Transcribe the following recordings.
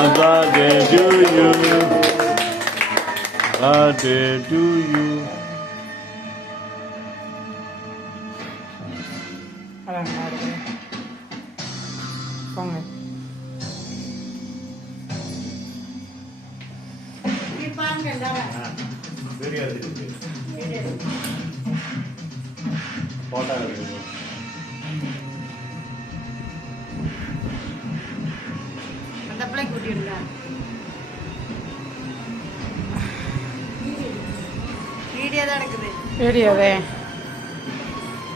birthday to you. Birthday to you. அழகா இருக்கு. போங்க. போட்டோ எடுத்து அந்த பிள்ளை கூட்டிடுங்க. வீடியோ தான் இருக்குது. வீடியோவே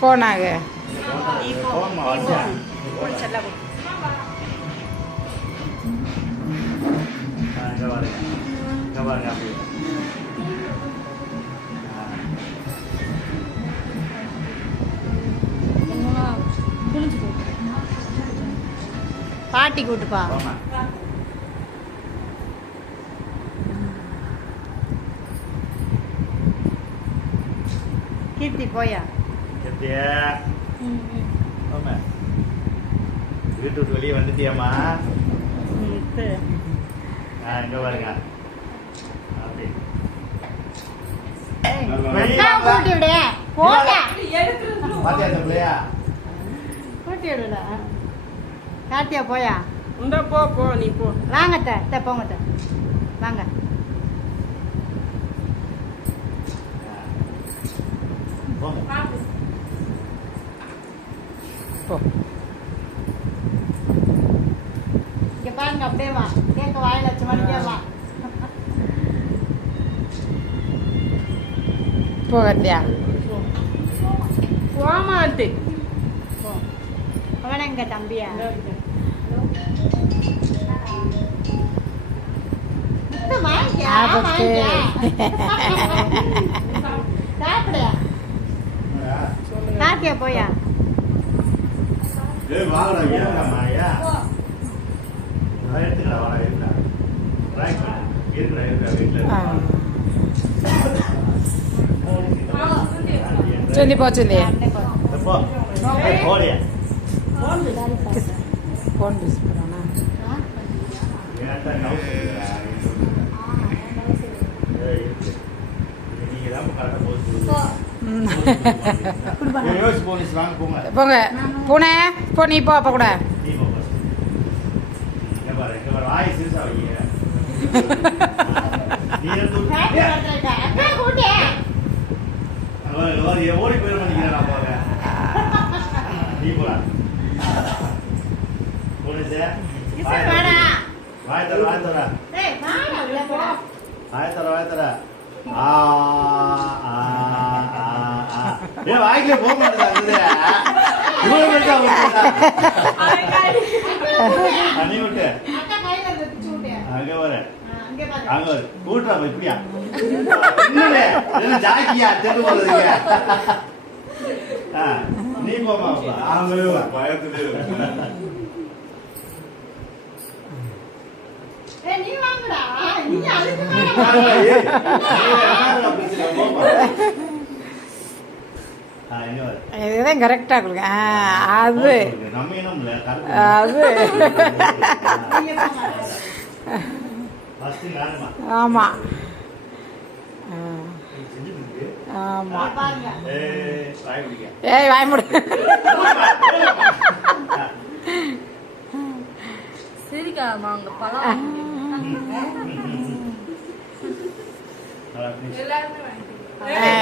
போனாங்க. பாட்டி கூட்டுப்பா. கீர்த்தி போயா. வீட்டு விட்டு வெளியே வந்துட்டியாமா? இங்க பாருங்க. கூட்டி விடு. போடா. பாத்தியா அந்த பிள்ளையா? கூட்டி விடுடா. காட்டியா போயா. இந்த போ போ நீ போ. வாங்க அத்தை போங்க அத்தை. வாங்க. போ. இங்க பாருங்க அப்படியே வா. கேட்க வாயில வச்ச மாதிரிக்கே வா. போகத்தியா போமாட்டு. அவன எங்க தம்பியா? காட்டியா போயா. சொல்லி போ சொல்லி போன் பேச போறானா? போங்க பூனை போ நீ போ அப்ப கூட. ஓடி போயிட மாட்டேங்கிறேன் போக. நீ போடா. வாய் தர வாய் தர வாய் தர வாய் தர. ஏன் வாய்க்கல போக மாட்டேங்குது? நீ விட்டு அங்க வர அங்க வர கூட்டுறா இப்படியா ஜாக்கியா தெரு போறதுங்க. நீ போமா அவங்களே பயத்துல இதுதான் கரெக்டா கொடுங்க. அது அது ஆமா ஆமா. ஏய் வாய் மூடு. சரிக்காமா அங்க பழம்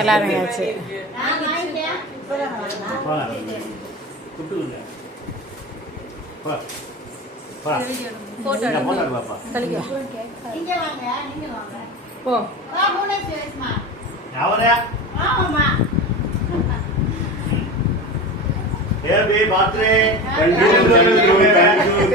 எல்லாரும் ஆச்சு. போ. Happy birthday. Thank you.